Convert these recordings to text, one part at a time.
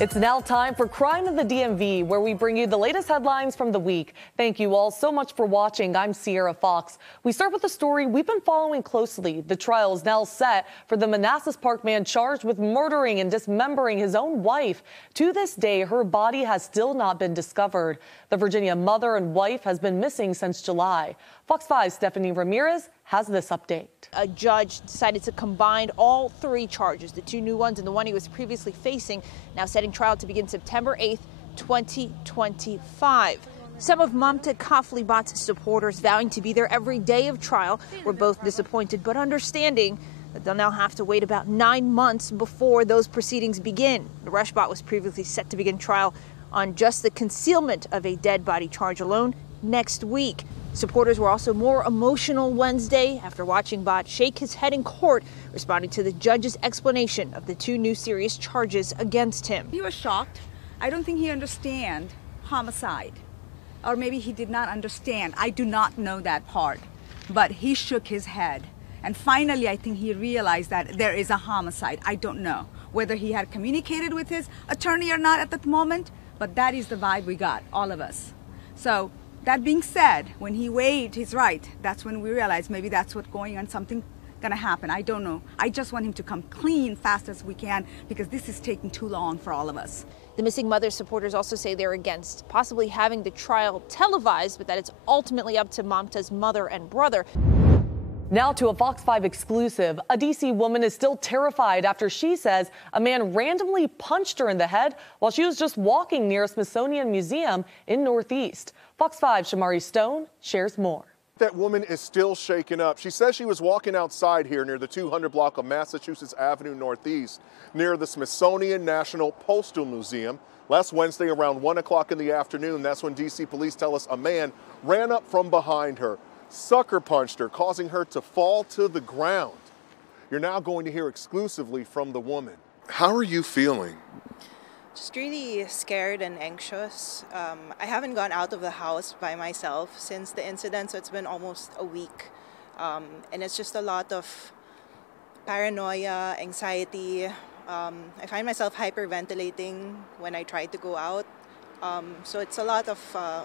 It's now time for Crime in the DMV, where we bring you the latest headlines from the week. Thank you all so much for watching. I'm Sierra Fox. We start with a story we've been following closely. The trial is now set for the Manassas Park man charged with murdering and dismembering his own wife. To this day, her body has still not been discovered. The Virginia mother and wife has been missing since July. Fox 5's Stephanie Ramirez has this update. A judge decided to combine all three charges, the two new ones and the one he was previously facing, now setting trial to begin September 8th, 2025. Some of Mamta Kaflibat's supporters, vowing to be there every day of trial, were both disappointed but understanding that they'll now have to wait about 9 months before those proceedings begin. The Reshbot was previously set to begin trial on just the concealment of a dead body charge alone next week. Supporters were also more emotional Wednesday after watching Bott shake his head in court, responding to the judge's explanation of the two new serious charges against him. He was shocked. I don't think he understands homicide, or maybe he did not understand. I do not know that part, but he shook his head. And finally, I think he realized that there is a homicide. I don't know whether he had communicated with his attorney or not at that moment, but that is the vibe we got, all of us. So that being said, when he waived his right, that's when we realized maybe that's what's going on, something gonna happen. I don't know. I just want him to come clean fast as we can, because this is taking too long for all of us. The missing mother's supporters also say they're against possibly having the trial televised, but that it's ultimately up to Mamta's mother and brother. Now to a Fox 5 exclusive. A D.C. woman is still terrified after she says a man randomly punched her in the head while she was just walking near a Smithsonian museum in Northeast. Fox 5's Shamari Stone shares more. That woman is still shaken up. She says she was walking outside here near the 200 block of Massachusetts Avenue Northeast near the Smithsonian National Postal Museum. Last Wednesday around 1 o'clock in the afternoon, that's when D.C. police tell us a man ran up from behind her, sucker punched her, causing her to fall to the ground. You're now going to hear exclusively from the woman. How are you feeling? Just really scared and anxious. I haven't gone out of the house by myself since the incident, so it's been almost a week. And it's just a lot of paranoia, anxiety. I find myself hyperventilating when I try to go out. So it's a lot of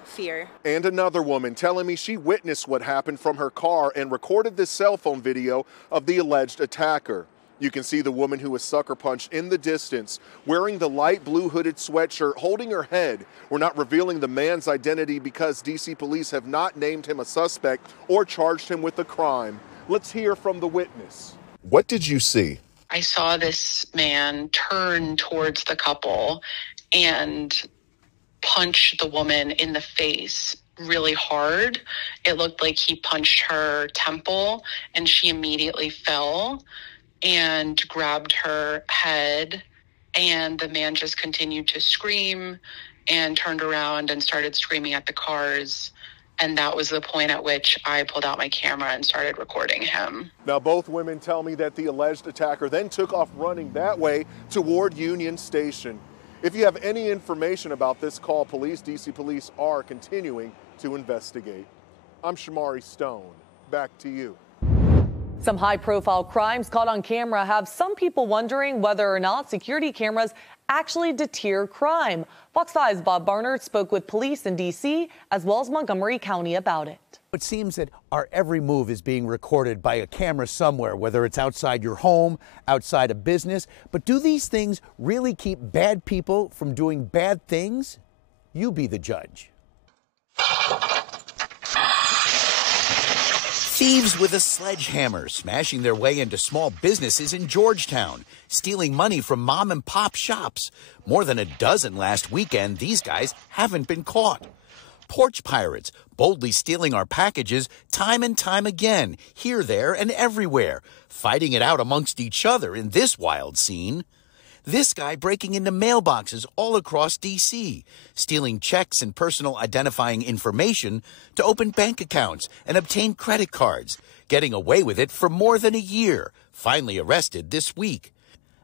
fear. And another woman telling me she witnessed what happened from her car and recorded this cell phone video of the alleged attacker. You can see the woman who was sucker punched in the distance, wearing the light blue hooded sweatshirt, holding her head. We're not revealing the man's identity because D.C. police have not named him a suspect or charged him with a crime. Let's hear from the witness. What did you see? I saw this man turn towards the couple and punch the woman in the face really hard. It looked like he punched her temple and she immediately fell and grabbed her head, and the man just continued to scream and turned around and started screaming at the cars. And that was the point at which I pulled out my camera and started recording him. Now, both women tell me that the alleged attacker then took off running that way toward Union Station. If you have any information about this call, D.C. police are continuing to investigate. I'm Shamari Stone. Back to you. Some high-profile crimes caught on camera have some people wondering whether or not security cameras actually deter crime. Fox 5's Bob Barnard spoke with police in D.C. as well as Montgomery County about it. It seems that our every move is being recorded by a camera somewhere, whether it's outside your home, outside a business. But do these things really keep bad people from doing bad things? You be the judge. Thieves with a sledgehammer smashing their way into small businesses in Georgetown, stealing money from mom and pop shops. More than a dozen last weekend, these guys haven't been caught. Porch pirates boldly stealing our packages time and time again, here, there, and everywhere, fighting it out amongst each other in this wild scene. This guy breaking into mailboxes all across D.C., stealing checks and personal identifying information to open bank accounts and obtain credit cards, getting away with it for more than a year, finally arrested this week.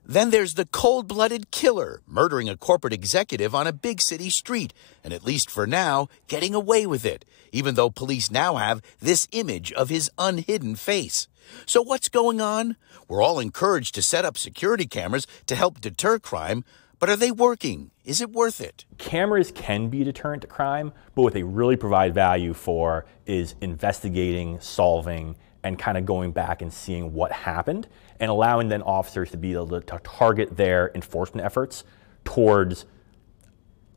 Then there's the cold-blooded killer murdering a corporate executive on a big city street, and at least for now, getting away with it, even though police now have this image of his unhidden face. So what's going on? We're all encouraged to set up security cameras to help deter crime, But are they working? Is it worth it? Cameras can be a deterrent to crime, but what they really provide value for is investigating, solving, and kind of going back and seeing what happened and allowing then officers to be able to target their enforcement efforts towards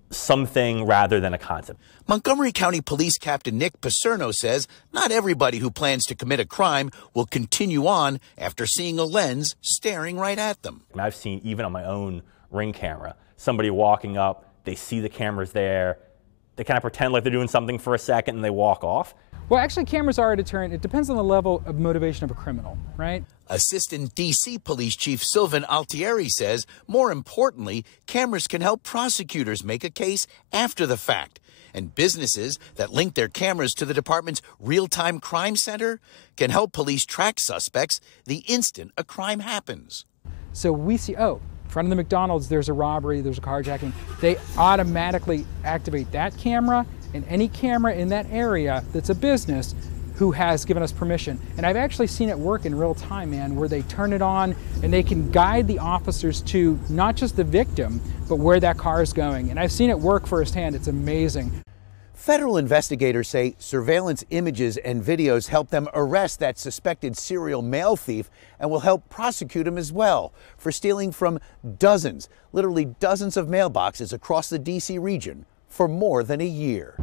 something rather than a concept. Montgomery County Police Captain Nick Paserno says not everybody who plans to commit a crime will continue on after seeing a lens staring right at them. I've seen, even on my own Ring camera, somebody walking up, they see the cameras there, they kind of pretend like they're doing something for a second and they walk off. Well, actually, cameras are a deterrent. It depends on the level of motivation of a criminal, right? Assistant D.C. Police Chief Sylvan Altieri says, more importantly, cameras can help prosecutors make a case after the fact. And businesses that link their cameras to the department's real-time crime center can help police track suspects the instant a crime happens. So we see, oh, in front of the McDonald's, there's a robbery, there's a carjacking. They automatically activate that camera and any camera in that area that's a business who has given us permission. And I've actually seen it work in real time, man, where they turn it on and they can guide the officers to not just the victim, but where that car is going. And I've seen it work firsthand. It's amazing. Federal investigators say surveillance images and videos help them arrest that suspected serial mail thief and will help prosecute him as well for stealing from dozens, literally dozens of mailboxes across the D.C. region for more than a year.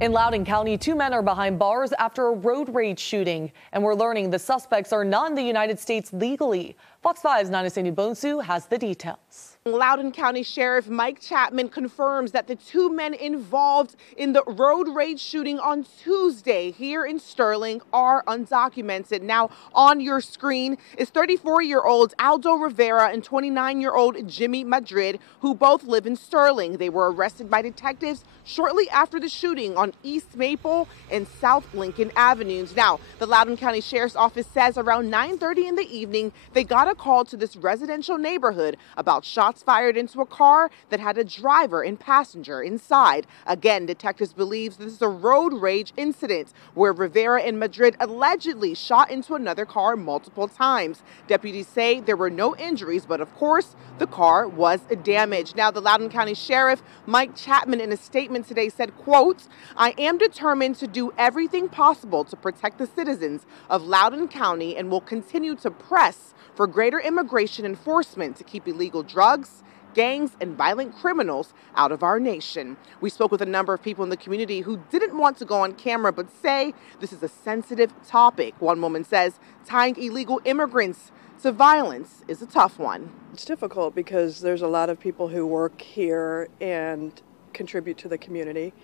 In Loudoun County, 2 men are behind bars after a road rage shooting, and we're learning the suspects are not in the United States legally. Fox 5's Nana Sandy Bonsu has the details. Loudoun County Sheriff Mike Chapman confirms that the 2 men involved in the road rage shooting on Tuesday here in Sterling are undocumented. Now, on your screen is 34-year-old Aldo Rivera and 29-year-old Jimmy Madrid, who both live in Sterling. They were arrested by detectives shortly after the shooting on East Maple and South Lincoln Avenues. Now, the Loudoun County Sheriff's Office says around 9:30 in the evening, they got a call to this residential neighborhood about shots fired into a car that had a driver and passenger inside. Again, detectives believe this is a road rage incident where Rivera and Madrid allegedly shot into another car multiple times. Deputies say there were no injuries, but of course, the car was damaged. Now, the Loudoun County Sheriff Mike Chapman in a statement today said, quote, "I am determined to do everything possible to protect the citizens of Loudoun County and will continue to press for greater immigration enforcement to keep illegal drugs, gangs, and violent criminals out of our nation." We spoke with a number of people in the community who didn't want to go on camera but say this is a sensitive topic. One woman says tying illegal immigrants to violence is a tough one. It's difficult because there's a lot of people who work here and contribute to the community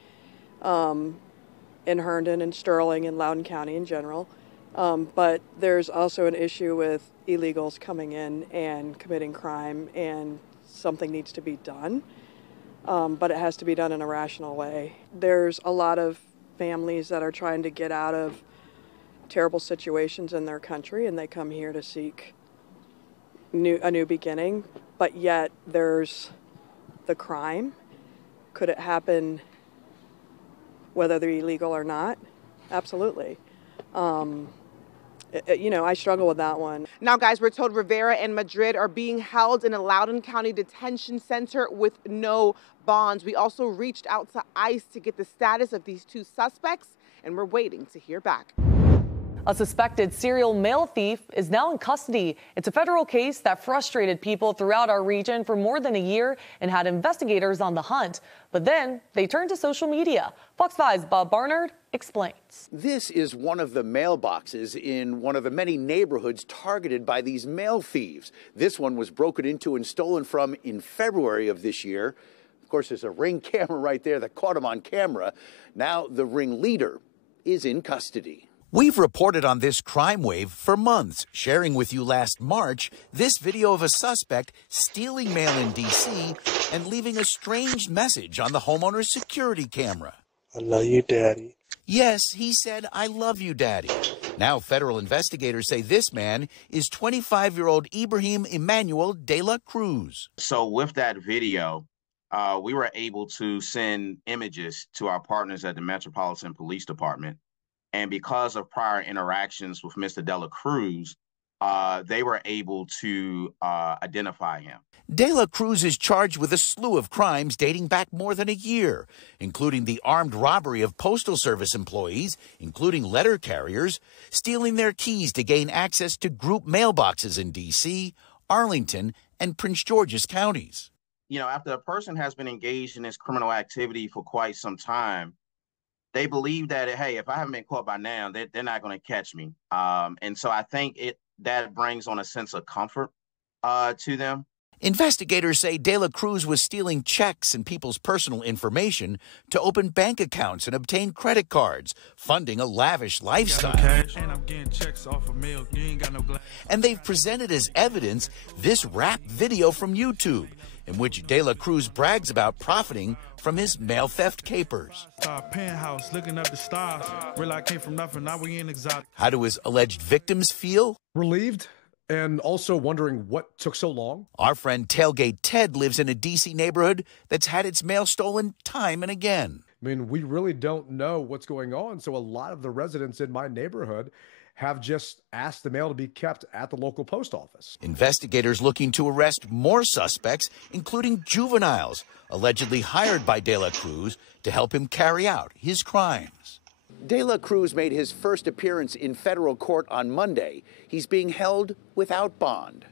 in Herndon and Sterling and Loudoun County in general. But there's also an issue with illegals coming in and committing crime, and something needs to be done, but it has to be done in a rational way. There's a lot of families that are trying to get out of terrible situations in their country, and they come here to seek a new beginning, but yet there's the crime. Could it happen whether they're illegal or not? Absolutely. You know, I struggle with that one. Now, guys, we're told Rivera and Madrid are being held in a Loudoun County detention center with no bonds. We also reached out to ICE to get the status of these 2 suspects, and we're waiting to hear back. A suspected serial mail thief is now in custody. It's a federal case that frustrated people throughout our region for more than a year and had investigators on the hunt. But then they turned to social media. Fox 5's Bob Barnard explains. This is one of the mailboxes in one of the many neighborhoods targeted by these mail thieves. This one was broken into and stolen from in February of this year. Of course, there's a Ring camera right there that caught him on camera. Now the ringleader is in custody. We've reported on this crime wave for months, sharing with you last March this video of a suspect stealing mail in D.C. and leaving a strange message on the homeowner's security camera. "I love you, Daddy." Yes, he said, "I love you, Daddy." Now, federal investigators say this man is 25-year-old Ibrahim Emmanuel de la Cruz. So with that video, we were able to send images to our partners at the Metropolitan Police Department. And because of prior interactions with Mr. De La Cruz, they were able to identify him. De La Cruz is charged with a slew of crimes dating back more than a year, including the armed robbery of Postal Service employees, including letter carriers, stealing their keys to gain access to group mailboxes in D.C., Arlington, and Prince George's counties. You know, after a person has been engaged in this criminal activity for quite some time, they believe that, hey, if I haven't been caught by now, they're not going to catch me. And so I think that brings on a sense of comfort to them. Investigators say De La Cruz was stealing checks and people's personal information to open bank accounts and obtain credit cards, funding a lavish lifestyle. And they've presented as evidence this rap video from YouTube, in which De La Cruz brags about profiting from his mail theft capers. How do his alleged victims feel? Relieved. And also wondering what took so long. Our friend Tailgate Ted lives in a D.C. neighborhood that's had its mail stolen time and again. I mean, we really don't know what's going on. So a lot of the residents in my neighborhood have just asked the mail to be kept at the local post office. Investigators looking to arrest more suspects, including juveniles, allegedly hired by De La Cruz to help him carry out his crimes. De La Cruz made his first appearance in federal court on Monday. He's being held without bond.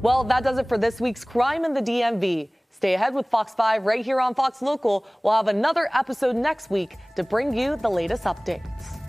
Well, that does it for this week's Crime in the DMV. Stay ahead with Fox 5 right here on Fox Local. We'll have another episode next week to bring you the latest updates.